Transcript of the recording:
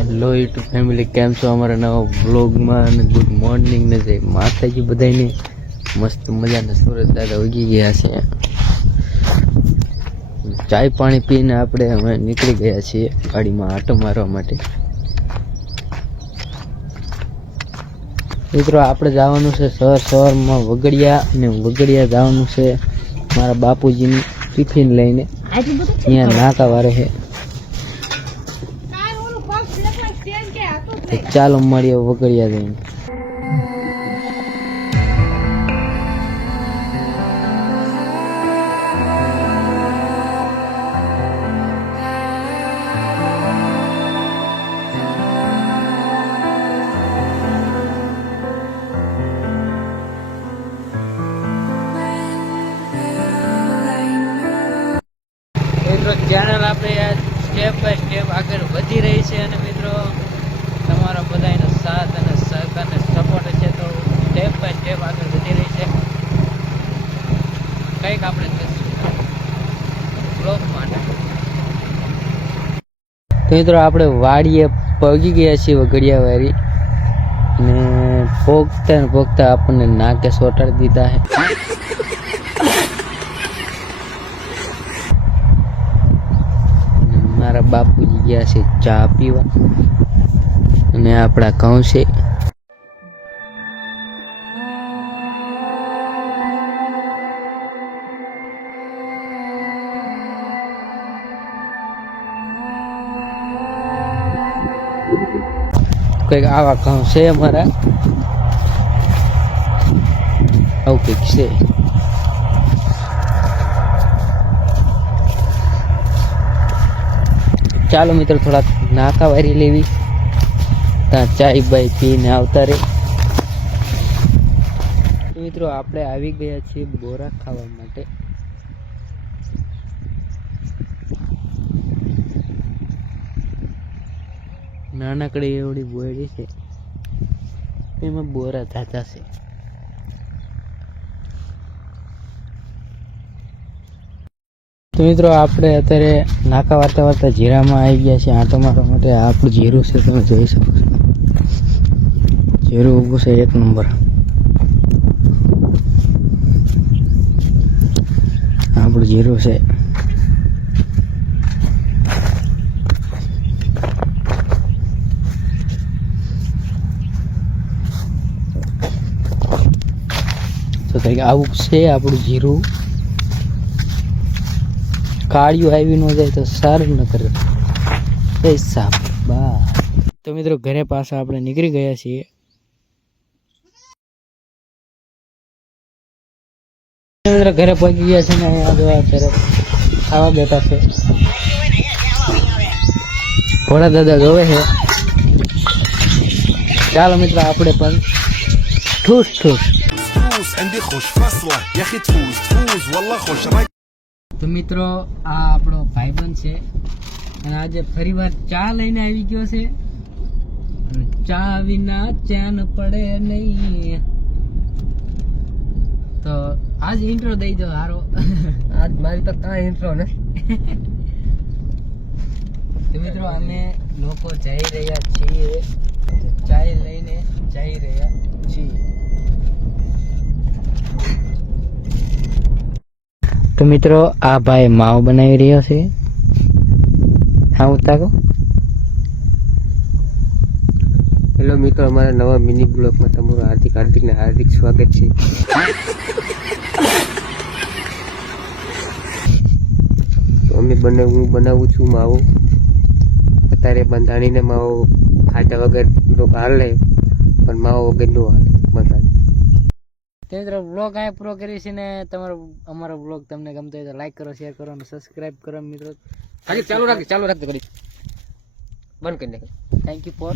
Hello YouTube family, કેમ છો? અમારા નવા વ્લોગમાં અને ગુડ મોર્નિંગ ને જય માતાજી બધાને. મસ્ત મજાના સુરત દાદા ઉગી ગયા છે. ચાય પાણી પીને આપણે હવે નીકળી ગયા છીએ ગાડીમાં આંટો મારવા માટે. મિત્રો, આપણે જવાનું છે સવારમાં વગડિયા, અને વગડિયા જવાનું છે મારા બાપુજીની ટિફિન લઈને. અહીંયા નાકા વારે છે. ચાલો મળીએ વગડિયા જઈને. મિત્રો, ચેનલ આપણે સ્ટેપ બાય સ્ટેપ આગળ વધી રહી છે, અને મિત્રો તમારા બધાનો સાથ અને સહકાર અને સપોર્ટ છે, તો સ્ટેપ બાય સ્ટેપ આગળ વધી રહી છે. કંઈક આપણે બ્લોગ માટે. તો મિત્રો, આપણે વાડીએ પગી ગયા છીએ વગડિયા વાળી, ને પોગતા ને પોગતા આપણને નાકે સોટાડી દીધા છે. મારા બાપુજી ગયા છે ચા પીવા, અને આપણા ઘઉં છે. કંઈક આવા ઘઉં છે અમારા, આવું કંઈક છે. ચાલો મિત્રો, થોડાક નાકા વારી લેવી, ત્યાં ચાય બાય પીને આવતા રહે. મિત્રો, આપણે આવી ગયા છીએ બોરા ખાવા માટે. નાનકડી એવડી બોયડી છે, એમાં બોરા ધાતા છે. તો મિત્રો, આપણે અત્યારે નાકા વારતા વારતા જીરામાં આવી ગયા છીએ આંટો મારવા માટે. આપણું જીરું છે, તમે જોઈ શકો છો. જીરું ઊભું છે એક નંબર. આપણું જીરું છે. તો કંઈક આવું છે આપણું જીરું. કાળિયું આવી ન જાય તો સારું ન કરે. તો મિત્રો, ઘરે પાછા આપણે નીકળી ગયા છીએ. મિત્રો, ઘરે પહોંચી ગયા છે ને અત્યારે ખાવા બેઠા છે. ઘોડા દાદા જોવે છે. ચાલો મિત્રો, આપણે પણ ઠૂસ ઠૂસ. તો મિત્રો, આ આપણો ભાઈબંધ છે, અને આજે ફરી વાર ચા લઈને આવી ગયો છે. અને ચા વિના ચેન પડે નહીં. તો આજ ઇન્ટ્રો દઈ દો હારો. આજ મારી તો કાંઈ ઇન્ટ્રો ને. તો મિત્રો, અમે લોકો જઈ રહ્યા છીએ, ચાય લઈને જઈ રહ્યા છીએ. તો મિત્રો, આ ભાઈ માવો બનાવી રહ્યો છે. હા, ઉતારો. હેલો મિત્રો, અમારા નવા મિની બ્લોગમાં તમારું હાર્દિક સ્વાગત છે. તો હું બનાવું છું માવો. અત્યારે બંધાણીને માવો ખાટા વગર લોકો હાલે, પણ માવો વગર નો હાલે બંધાણી. મિત્રો, બ્લોગ અહીંયા પૂરો કરી છે, ને અમારો બ્લોગ તમને ગમતો હોય તો લાઈક કરો, શેર કરો અને સબસ્ક્રાઇબ કરો મિત્રો. ચાલુ રાખજો કરી બંધ કરી નાખો. Thank you for